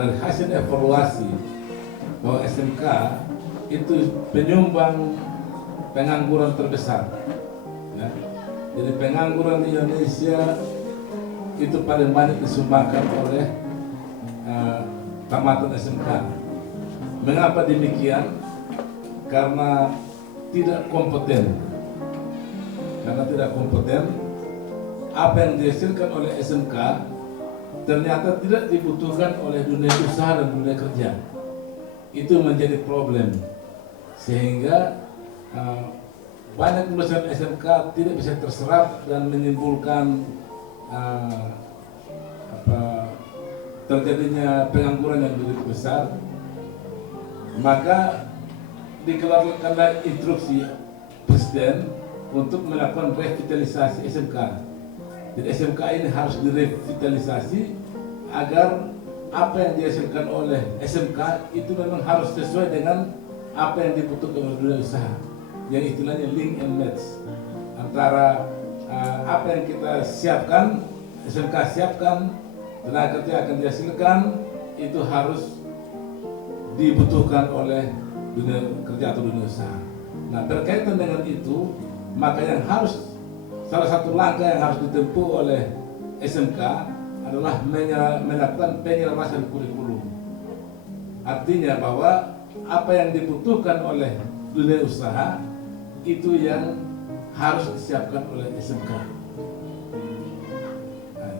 dari hasil evaluasi bahwa SMK itu penyumbang pengangguran terbesar. Ya. Jadi pengangguran di Indonesia itu paling banyak disumbangkan oleh tamatan SMK. Mengapa demikian? Karena tidak kompeten. Karena tidak kompeten, apa yang dihasilkan oleh SMK ternyata tidak dibutuhkan oleh dunia usaha dan dunia kerja. Itu menjadi problem, sehingga banyak lulusan SMK tidak bisa terserap dan menimbulkan terjadinya pengangguran yang begitu besar. Maka dikeluarkanlah instruksi Presiden untuk melakukan revitalisasi SMK. Jadi SMK ini harus direvitalisasi agar apa yang dihasilkan oleh SMK itu memang harus sesuai dengan apa yang dibutuhkan oleh dunia usaha, yang istilahnya link and match antara apa yang kita siapkan, SMK siapkan, tenaga kerja akan dihasilkan, itu harus dibutuhkan oleh dunia kerja atau dunia usaha. Nah, berkaitan dengan itu, maka yang harus, salah satu langkah yang harus ditempuh oleh SMK adalah melakukan penyelarasan kurikulum. Artinya bahwa apa yang dibutuhkan oleh dunia usaha itu yang harus disiapkan oleh SMK. Nah,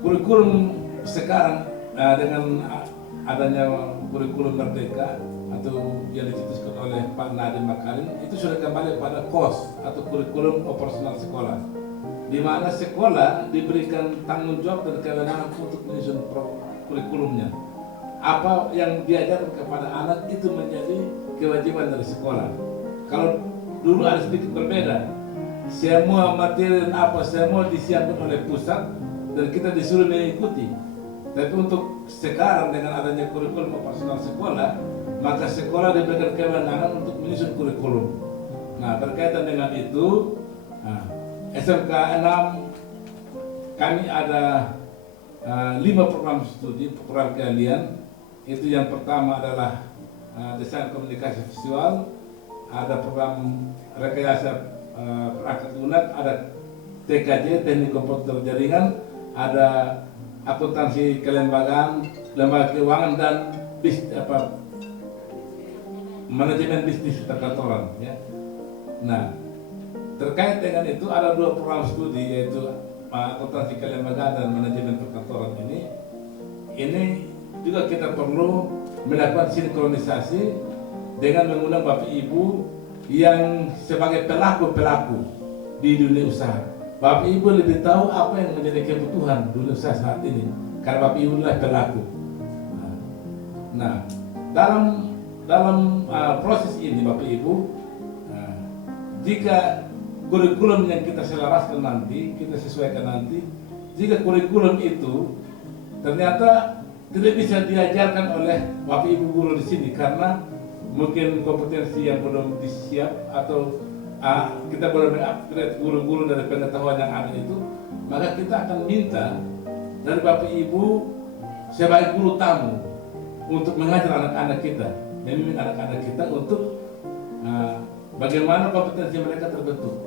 kurikulum sekarang dengan adanya kurikulum Merdeka atau yang dicetuskan oleh Pak Nadiem Makarim itu sudah kembali pada KOS atau kurikulum operasional sekolah, di mana sekolah diberikan tanggung jawab dan kewenangan untuk menyusun kurikulumnya. Apa yang diajarkan kepada anak itu menjadi kewajiban dari sekolah. Kalau dulu ada sedikit berbeda, semua materi dan apa semua disiapkan oleh pusat dan kita disuruh mengikuti. Tapi untuk sekarang dengan adanya kurikulum operasional sekolah, maka sekolah diberikan kewenangan untuk menyusun kurikulum. Nah, berkaitan dengan itu, SMK 6 kami ada 5 program studi, program keahlian. Itu yang pertama adalah desain komunikasi visual, ada program rekayasa perangkat lunak, ada TKJ, teknik komputer jaringan, ada akuntansi kelembagaan, lembaga keuangan, dan manajemen bisnis perkantoran. Ya. Nah, terkait dengan itu ada 2 program studi, yaitu akuntansi kelembagaan dan manajemen perkantoran ini juga kita perlu melakukan sinkronisasi dengan mengundang Bapak Ibu yang sebagai pelaku-pelaku di dunia usaha. Bapak Ibu lebih tahu apa yang menjadi kebutuhan dunia usaha saat ini, karena Bapak Ibu adalah pelaku. Nah, dalam proses ini Bapak Ibu, jika kurikulum yang kita selaraskan nanti, kita sesuaikan nanti, jika kurikulum itu ternyata tidak bisa diajarkan oleh Bapak Ibu guru di sini karena mungkin kompetensi yang belum disiap atau kita belum mengupgrade guru-guru dari pengetahuan yang ada itu, maka kita akan minta dari Bapak Ibu sebagai guru tamu untuk mengajar anak-anak kita, membimbing anak-anak kita untuk bagaimana kompetensi mereka terbentuk.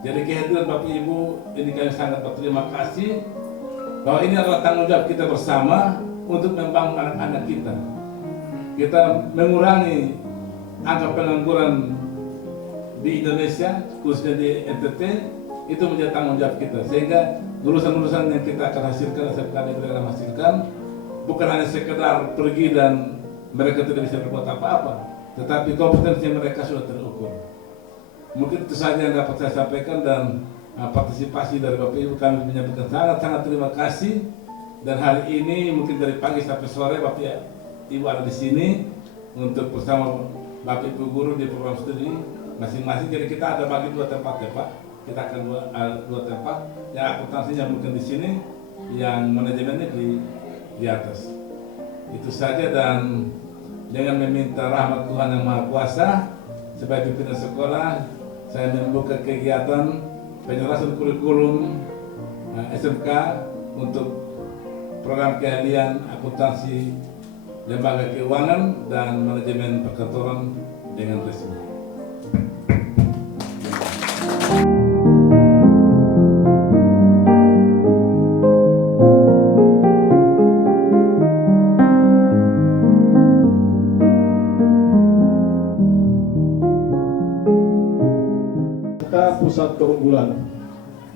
Jadi kehadiran Bapak Ibu ini kami sangat berterima kasih, bahwa ini adalah tanggung jawab kita bersama untuk membangun anak-anak kita. Kita mengurangi angka pengangguran di Indonesia, khususnya di NTT, itu menjadi tanggung jawab kita. Sehingga lulusan-lulusan yang kita akan hasilkan, SMK negeri akan hasilkan, bukan hanya sekedar pergi dan mereka tidak bisa berbuat apa-apa, tetapi kompetensi mereka sudah terukur. Mungkin itu saja yang dapat saya sampaikan, dan partisipasi dari Bapak Ibu kami menyampaikan sangat-sangat terima kasih. Dan hari ini mungkin dari pagi sampai sore Bapak Ibu ada di sini untuk bersama Bapak Ibu guru di program studi masing-masing. Jadi kita ada bagi 2 tempat ya Pak. Kita akan 2 tempat. Yang akuntansinya mungkin di sini, yang manajemennya di atas. Itu saja, dan dengan meminta rahmat Tuhan Yang Maha Kuasa, sebagai pimpinan sekolah, saya membuka kegiatan penyelarasan kurikulum SMK untuk program keahlian akuntansi lembaga keuangan dan manajemen perkantoran dengan resmi. Pusat keunggulan.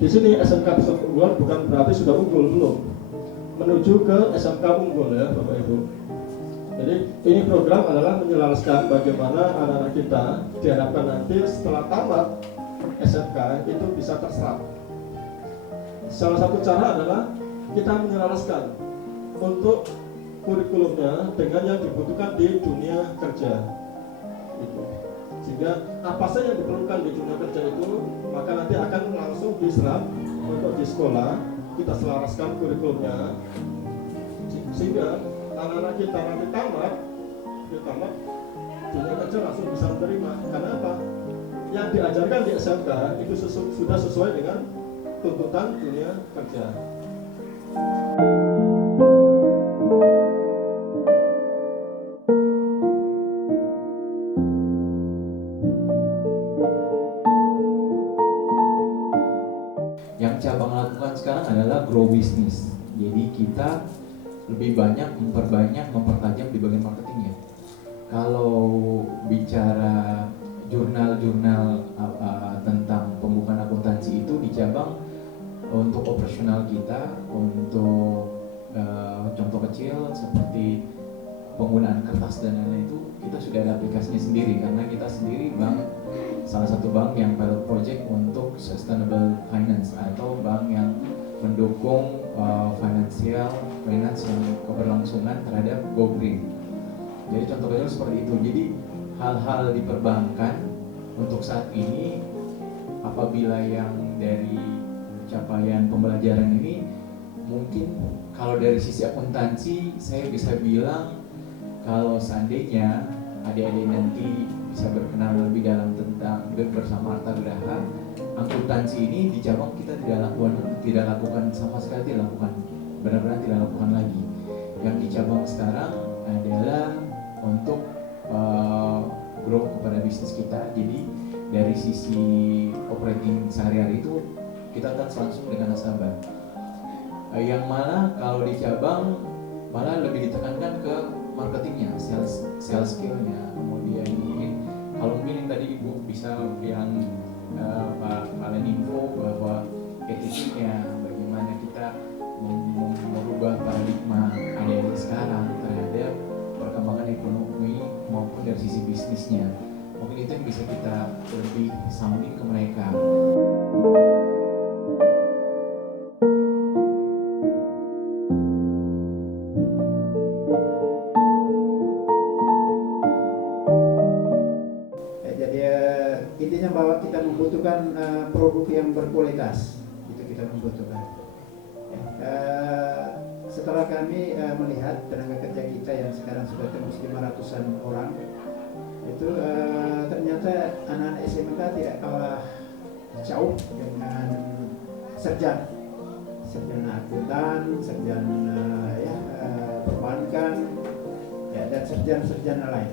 Di sini SMK pusat keunggulan bukan berarti sudah unggul, belum. Menuju ke SMK unggul ya Bapak Ibu. Jadi ini program adalah menyelaraskan bagaimana anak-anak kita diharapkan nanti setelah tamat SMK itu bisa terserap. Salah satu cara adalah kita menyelaraskan untuk kurikulumnya dengan yang dibutuhkan di dunia kerja. Gitu. Sehingga apa saja yang diperlukan di dunia kerja itu maka nanti akan langsung diserap untuk di sekolah, kita selaraskan kurikulumnya sehingga anak-anak kita nanti tamat dunia kerja langsung bisa menerima. Karena apa? Yang diajarkan di SMK itu sudah sesuai dengan tuntutan dunia kerja. Yang cabang lakukan sekarang adalah grow business. Jadi kita lebih banyak mempertajam di bagian marketingnya. Kalau bicara jurnal-jurnal tentang pembukaan akuntansi itu di cabang untuk operasional kita, untuk contoh kecil seperti penggunaan kertas dan lain-lain itu kita sudah ada aplikasinya sendiri karena kita sendiri salah satu bank yang pilot project untuk sustainable finance atau bank yang mendukung finance yang keberlangsungan terhadap go green. Jadi contoh kecil seperti itu. Jadi hal-hal di perbankan untuk saat ini apabila yang dari capaian pembelajaran ini mungkin kalau dari sisi akuntansi saya bisa bilang kalau seandainya adik-adik nanti bisa berkenal lebih dalam tentang bersama harta graha, akuntansi ini di cabang kita tidak lakukan sama sekali, benar-benar tidak lakukan lagi. Yang di cabang sekarang adalah untuk grow kepada bisnis kita. Jadi dari sisi operating sehari-hari itu kita touch langsung dengan nasabah. Yang mana kalau di cabang malah lebih ditekankan ke marketingnya, sales skillnya. Kemudian mungkin kalau mungkin yang tadi Ibu bisa yang Pak info bahwa attitude-nya bagaimana kita merubah paradigma adik-adik sekarang terhadap perkembangan ekonomi maupun dari sisi bisnisnya. Mungkin itu yang bisa kita lebih sounding ke mereka. Intinya bahwa kita membutuhkan produk yang berkualitas, itu kita membutuhkan. Setelah kami melihat tenaga kerja kita yang sekarang sudah tembus 500-an orang, itu ternyata anak-anak SMK tidak kalah jauh dengan sarjana akuntan, sarjana perbankan, dan sarjana lain.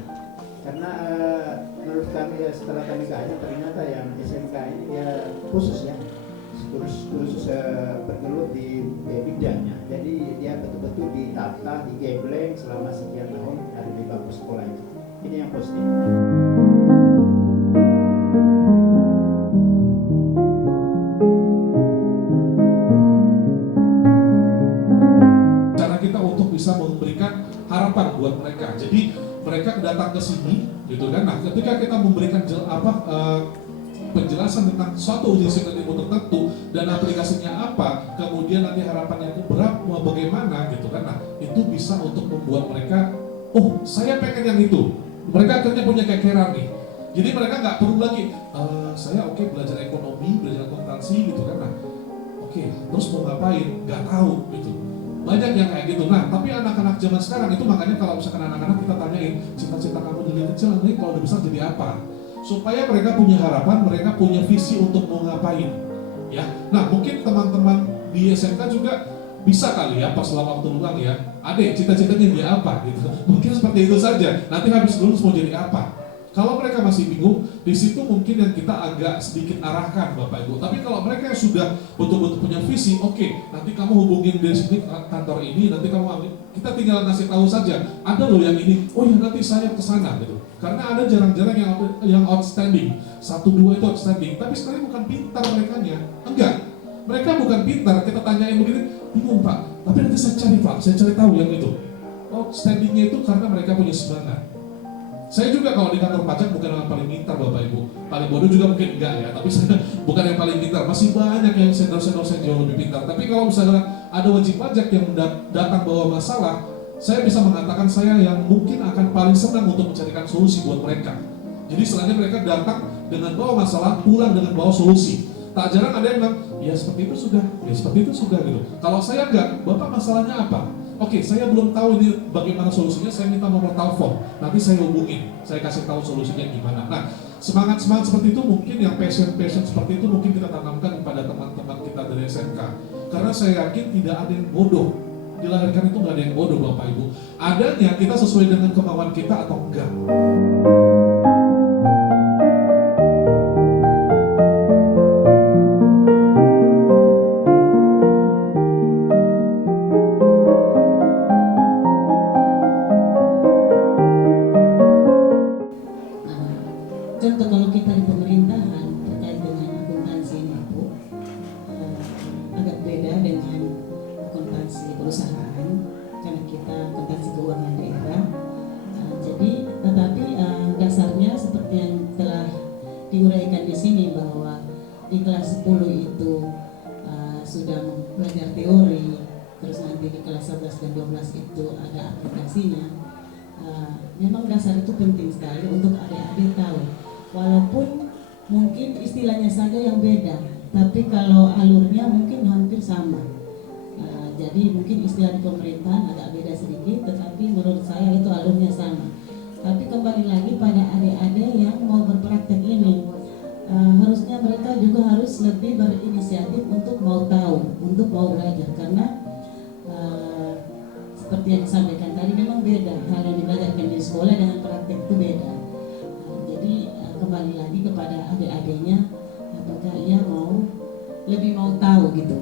Karena menurut kami setelah kami kaji ternyata yang SMK ini khusus bergelut di bidangnya. Jadi dia betul-betul ditata, digembleng selama sekian tahun ada di bangku sekolah itu. Ini yang positif. Cara kita untuk bisa memberikan harapan buat mereka. Jadi mereka datang ke sini, gitu kan? Nah, ketika kita memberikan penjelasan tentang suatu uji ilmu tertentu dan aplikasinya apa, kemudian nanti harapannya itu bagaimana, gitu kan? Nah, itu bisa untuk membuat mereka, oh, saya pengen yang itu. Mereka akhirnya punya kekeran nih. Jadi mereka nggak perlu lagi, saya belajar ekonomi, belajar akuntansi, gitu kan? Nah, terus mau ngapain? Nggak tahu, gitu. Banyak yang kayak gitu. Nah, tapi anak-anak zaman sekarang itu makanya kalau misalkan anak-anak kita tanyain cita-cita kamu dari kecil, nanti kalau udah besar jadi apa? Supaya mereka punya harapan, mereka punya visi untuk mau ngapain. Ya, nah mungkin teman-teman di SMK juga bisa kali ya pas waktu luang ya, adek cita-citanya dia apa gitu. Mungkin seperti itu saja. Nanti habis lulus mau jadi apa? Kalau mereka masih bingung, di situ mungkin yang kita agak sedikit arahkan Bapak Ibu. Tapi kalau mereka yang sudah betul-betul punya visi, oke, nanti kamu hubungin dari sini kantor ini, nanti kamu ambil, kita tinggal kasih tahu saja. Ada loh yang ini, oh ya nanti saya ke sana gitu. Karena ada jarang-jarang yang outstanding, 1-2 itu outstanding, tapi sekali bukan pintar merekanya. Enggak, mereka bukan pintar. Kita tanyain begini, bingung Pak. Tapi nanti saya cari Pak, saya cari tahu yang itu. Outstandingnya itu karena mereka punya semangat. Saya juga kalau di kantor pajak bukan yang paling pintar Bapak Ibu. Paling bodoh juga mungkin enggak ya, tapi saya bukan yang paling pintar. Masih banyak yang senior-senior saya jauh lebih pintar. Tapi kalau misalnya ada wajib pajak yang datang bawa masalah, saya bisa mengatakan saya yang mungkin akan paling senang untuk mencarikan solusi buat mereka. Jadi setelahnya mereka datang dengan bawa masalah, pulang dengan bawa solusi. Tak jarang ada yang bilang, ya seperti itu sudah, ya seperti itu sudah gitu. Kalau saya enggak, Bapak masalahnya apa? Oke, saya belum tahu ini bagaimana solusinya, saya minta nomor telepon, nanti saya hubungin, saya kasih tahu solusinya gimana. Nah, semangat-semangat seperti itu mungkin yang passion seperti itu mungkin kita tanamkan kepada teman-teman kita dari SMK. Karena saya yakin tidak ada yang bodoh, dilahirkan itu nggak ada yang bodoh Bapak Ibu. Adanya kita sesuai dengan kemauan kita atau enggak. Contoh kalau kita di pemerintahan terkait dengan akuntansi ini Bu, agak beda dengan akuntansi perusahaan karena kita akuntansi keuangan daerah. Jadi tetapi dasarnya seperti yang telah diuraikan di sini bahwa di kelas 10 itu sudah belajar teori, terus nanti di kelas 11 dan 12 itu ada aplikasinya. Memang dasar itu penting sekali untuk adik-adik tahu. Walaupun mungkin istilahnya saja yang beda, tapi kalau alurnya mungkin hampir sama. Jadi mungkin istilah di pemerintahan agak beda sedikit, tetapi menurut saya itu alurnya sama. Tapi kembali lagi pada adik-adik yang mau berpraktek ini, harusnya mereka juga harus lebih berinisiatif untuk mau tahu, untuk mau belajar, karena seperti yang disampaikan tadi memang beda hal yang dibelajarkan di sekolah dengan praktek itu beda. Jadi kembali lagi kepada adik-adiknya apakah ia lebih mau tahu gitu.